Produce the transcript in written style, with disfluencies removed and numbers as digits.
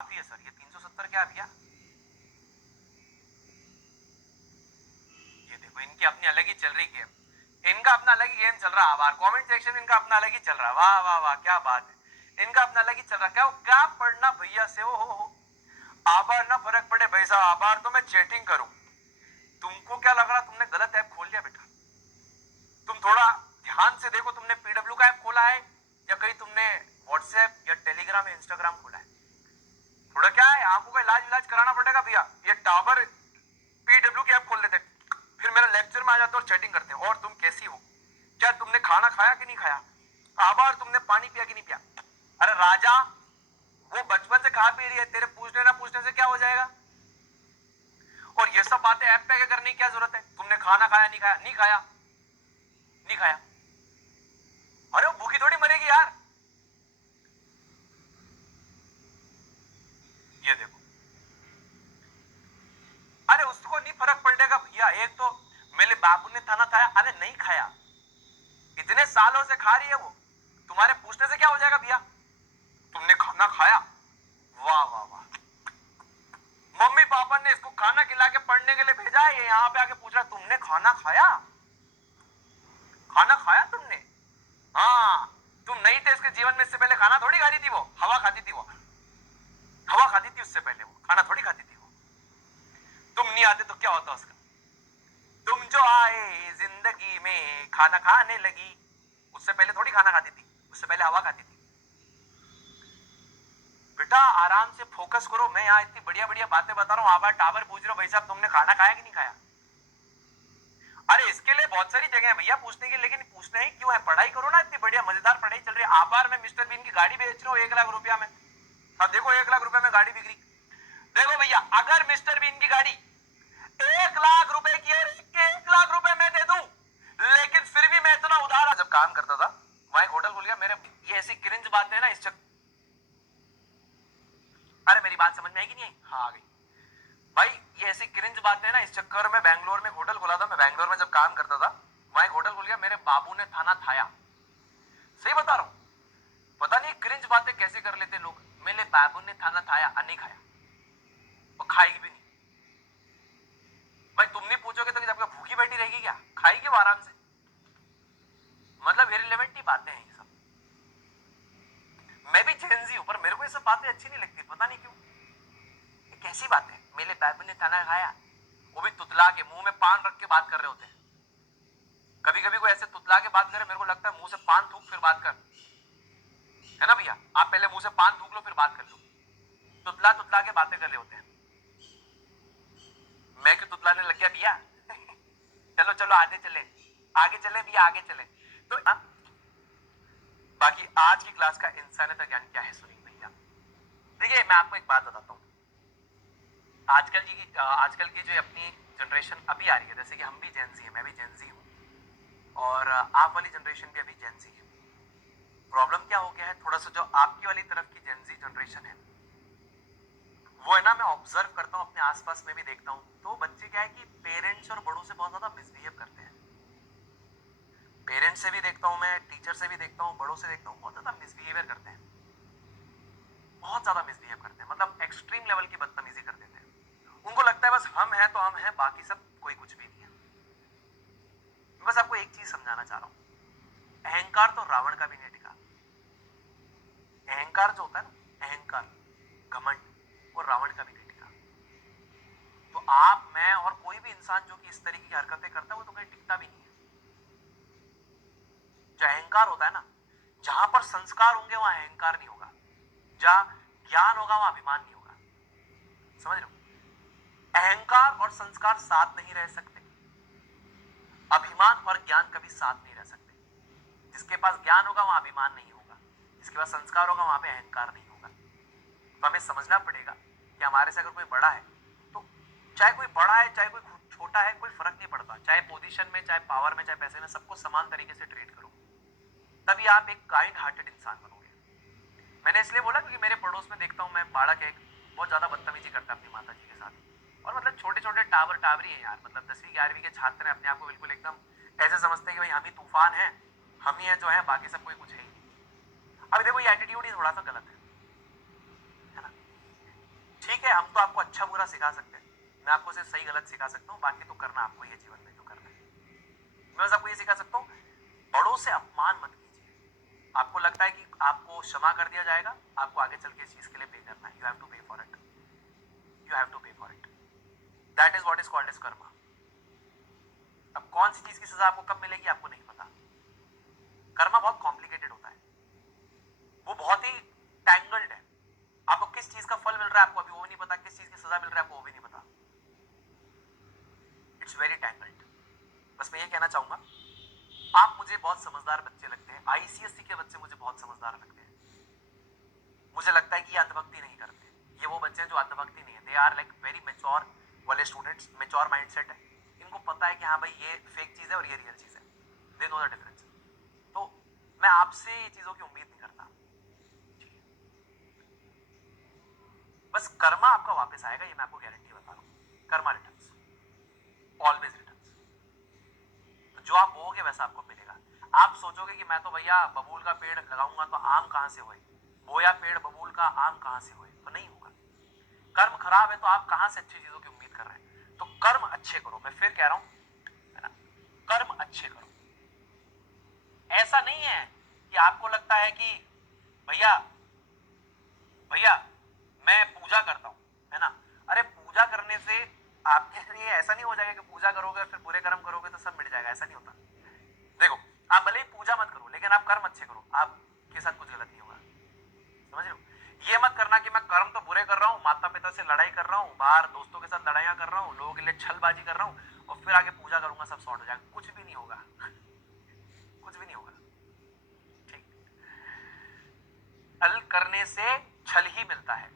काफी है सर, ये 370 क्या भैया? ये देखो इनकी अपनी अलग ही चल रही गेम, इनका अपना अलग ही गेम चल रहा है। आभार कमेंट सेक्शन इनका अपना अलग ही चल रहा है। वाह वाह वाह, क्या बात है, इनका अपना अलग ही चल रहा है। क्या क्या पढ़ना भैया से हो। आभार ना फर्क पड़े भाई साहब, आभार तो मैं चैटिंग करूं। तुमको क्या लग रहा तुमने गलत ऐप खोल लिया बेटा? तुम थोड़ा ध्यान से देखो, तुमने पीडब्ल्यू का ऐप खोला है या कहीं तुमने व्हाट्सएप या टेलीग्राम या इंस्टाग्राम खोला है? थोड़ा क्या है, आंखों का इलाज इलाज कराना पड़ेगा भैया। ये टावर पीडब्ल्यू की ऐप खोल लेते, फिर मेरे लेक्चर में आ जाते और चैटिंग करते हैं। और तुम कैसी हो, क्या तुमने खाना खाया कि नहीं खाया, आभार तुमने पानी पिया कि नहीं पिया? अरे राजा, वो बचपन से खा पी रही है, तेरे पूछने ना पूछने से क्या हो जाएगा? और ये सब बातें ऐप पे करने की क्या जरूरत है? तुमने खाना खाया नहीं खाया? नहीं खाया, नहीं खाया। अरे वो भूखी थोड़ी मरेगी यार। ये देखो, अरे उसको नहीं फर्क पड़ेगा भैया। एक तो मेरे बाबू ने खाना खाया, अरे नहीं खाया, इतने सालों से खा रही है वो, तुम्हारे पूछने से क्या हो जाएगा भैया? तुमने खाना खाया, वाह वाह वाह, मम्मी पापा ने इसको खाना खिला के पढ़ने के लिए भेजा है, ये यहाँ पे आके पूछ रहा तुमने खाना खाया? खाना खाया तुमने? हाँ, तुम नहीं थे इसके जीवन में, इससे पहले खाना थोड़ी खाती थी वो, हवा खाती थी वो, हवा खाती थी उससे पहले, वो खाना थोड़ी खाती थी वो। तुम नहीं आते तो क्या होता उसका? तुम जो आए जिंदगी में खाना खाने लगी, उससे पहले थोड़ी खाना खाती थी, उससे पहले हवा खाती थी। बेटा आराम से फोकस करो, मैं यहाँ इतनी बढ़िया बढ़िया बातें बता रहा हूँ, आप टावर पूछ रहे हो भाई साहब तुमने खाना खाया कि नहीं खाया? अरे इसके लिए बहुत सारी जगह है भैया पूछने की, लेकिन पूछना ही क्यों है? पढ़ाई करो ना, इतनी बढ़िया मजेदार पढ़ाई चल रही है। आभार में मिस्टर बीन की गाड़ी बेच रहे हो 1 लाख रुपया में। अब देखो 1 लाख रुपए में गाड़ी बिक रही। देखो भैया, अगर मिस्टर बीन की गाड़ी 1 लाख रुपए की है, 1 लाख रुपए मैं दे दूं, लेकिन फिर भी मैं इतना उधार, जब काम करता था वहां एक होटल खुल गया मेरे, ये ऐसी क्रिंज बातें हैं ना इस चक्कर। अरे मेरी बात समझ में आई कि नहीं आई? हाँ आ गई। भाई ये ऐसी क्रिंज बातें हैं ना, इस चक्कर में बैंगलोर में होटल खुला था। मैं बैंगलोर में जब काम करता था वहां एक होटल खुल गया, मेरे बाबू ने खाना खाया। सही बता रहा हूं, पता नहीं क्रिंज बातें कैसे कर लेते लोग। मेरे बाबू ने खाना खाया, नहीं खाया, और खाएगी भी नहीं। भाई तुम नहीं पूछोगे तो जब भूखी बैठी रहेगी क्या? खाएगी वो आराम से। मतलब इररिलेवेंट ही बातें हैं ये सब। मैं भी जेनजी हूं, पर मेरे को ये सब बातें अच्छी नहीं लगती, पता नहीं क्यों। ये कैसी बात है, मेरे बाबू ने खाना खाया, वो भी तुतला के, मुंह में पान रख के बात कर रहे होते हैं। कभी कभी कोई ऐसे तुतला के बात करे, मेरे को लगता है मुंह से पान थूक फिर बात कर, है ना भैया? आप पहले मुंह से पान थूक लो फिर बात कर लो। तुतला तुतला के बातें कर रहे होते हैं। मैं क्यों तुतलाने लग गया भैया? चलो चलो आगे चले, आगे चले भैया, आगे चले। तो बाकी आज की क्लास का इंसानियत का ज्ञान क्या है सुनिए भैया। देखिए मैं आपको एक बात बताता हूँ, आजकल की जो अपनी जनरेशन अभी आ रही है, जैसे कि हम भी जेनजी हैं, मैं भी जेनजी हूँ, और आप वाली जनरेशन भी अभी जेनजी है। प्रॉब्लम क्या हो गया है, थोड़ा सा जो आपकी वाली तरफ की जेनजी जनरेशन है वो है ना, मैं ऑब्जर्व करता हूँ अपने आसपास में भी देखता हूँ, तो बच्चे क्या है कि पेरेंट्स और बड़ों से बहुत ज्यादा मिसबिहेव करते हैं। पेरेंट्स से भी देखता हूँ मैं, टीचर से भी देखता हूँ, बड़ों से देखता हूँ, बहुत ज्यादा मिसबिहेवियर करते हैं, बहुत ज्यादा मिसबिहेव करते हैं, मतलब एक्सट्रीम लेवल की बदतमीजी कर देते हैं। उनको लगता है बस हम हैं तो हम हैं, बाकी सब कोई कुछ भी नहीं है। मैं बस आपको एक चीज समझाना चाह रहा हूँ, अहंकार तो रावण का भी नहीं टिका। अहंकार जो होता है ना, अहंकार, घमंड, वो रावण का भी नहीं टिका। तो आप, मैं और कोई भी इंसान जो कि इस तरीके की हरकतें करता है वो तो कहीं टिकता भी नहीं है। जो अहंकार होता है ना, जहां पर संस्कार होंगे वहां अहंकार नहीं होगा, जहां ज्ञान होगा वहां अभिमान नहीं होगा। समझ रहे हो? अहंकार और संस्कार साथ नहीं रह सकते, अभिमान और ज्ञान कभी साथ नहीं रह सकते। जिसके पास ज्ञान होगा वहां अभिमान नहीं होगा, जिसके पास संस्कार होगा वहां पे अहंकार नहीं होगा। तो हमें समझना पड़ेगा कि हमारे से अगर कोई बड़ा है, तो चाहे कोई बड़ा है चाहे कोई छोटा है, कोई फर्क नहीं पड़ता, चाहे पोजीशन में, चाहे पावर में, चाहे पैसे में, सबको समान तरीके से ट्रीट करो, तभी आप एक काइंड हार्टेड इंसान बनोगे। मैंने इसलिए बोला क्योंकि मेरे पड़ोस में देखता हूँ मैं, बालक एक बहुत ज्यादा बदतमीजी करता है अपनी माता जी के साथ, और मतलब छोटे छोटे टावरी हैं यार, मतलब 10वीं 11वीं के छात्र हैं, अपने आप को बिल्कुल एकदम ऐसे समझते हैं कि भाई हम ही तूफान हैं, हम ही है जो है, बाकी सब कोई कुछ है ही नहीं। अब देखो ये एटीट्यूड ही थोड़ा सा गलत है ना? ठीक है, हम तो आपको अच्छा बुरा सिखा सकते हैं, मैं आपको सिर्फ सही गलत सिखा सकता हूँ, बाकी तो करना आपको ही है जीवन में जो करना है। मैं बस आपको ये सिखा सकता हूँ, बड़ों से अपमान मत कीजिए। आपको लगता है कि आपको क्षमा कर दिया जाएगा, आपको आगे चल के इस चीज के लिए पे करना है, you have to pay for it, you have to pay for it, that is what is called as karma. अब कौन सी चीज की सजा आपको कब मिलेगी आपको नहीं पता। कर्मा बहुत कॉम्प्लिकेटेड होता है, वो बहुत ही टैंगल्ड है। आपको किस चीज का फल मिल रहा है आपको अभी वो भी नहीं पता, किस चीज की सजा मिल रहा है आपको वो भी नहीं पता। It's very tangled. बस मैं ये कहना चाहूंगा, आप मुझे बहुत समझदार बच्चे लगते हैं, आईसीएससी के बच्चे मुझे बहुत समझदार लगते हैं। मुझे लगता है कि ये अंधभक्ति नहीं करते, ये वो बच्चे हैं जो अंधभक्ति नहीं है, they are like very mature वाले स्टूडेंट्स, मेच्योर माइंडसेट है, इनको पता है कि हाँ भाई ये फेक चीज है और ये रियल चीज है, दे नो द डिफरेंस। तो मैं आपसे ये चीजों की उम्मीद नहीं करता, बस कर्मा आपका वापस आएगा, ये मैं आपको गारंटी बता रहा हूँ। Karma returns, always returns. तो जो आप बोओगे वैसा आपको मिलेगा। आप सोचोगे कि मैं तो भैया बबूल का पेड़ लगाऊंगा तो आम कहां से होए, बोया पेड़ बबूल का आम कहां से होए, तो नहीं होगा। कर्म खराब है तो आप कहां से अच्छी चीजों की उम्मीद कर रहे हैं। तो कर्म अच्छे करो, मैं फिर कह रहा हूं, है ना, कर्म अच्छे करो। ऐसा नहीं है कि आपको लगता है कि भैया भैया मैं पूजा करता हूं, है ना, अरे पूजा करने से आपके लिए ऐसा नहीं हो जाएगा कि पूजा करोगे और फिर बुरे कर्म करोगे तो सब मिट जाएगा, ऐसा नहीं होता। देखो, आप भले ही पूजा मत करो लेकिन आप कर्म अच्छे करो, आपके साथ कुछ गलत नहीं होगा। समझ रहे हो? ये मत करना कि मैं कर्म तो बुरे कर रहा हूँ, माता पिता से लड़ाई कर रहा हूँ, बाहर दोस्तों के साथ लड़ाइयां कर रहा हूँ, लोगों के लिए छलबाजी कर रहा हूँ और फिर आगे पूजा करूंगा सब सॉर्ट हो जाएगा, कुछ भी नहीं होगा। कुछ भी नहीं होगा। ठीक, छल करने से छल ही मिलता है।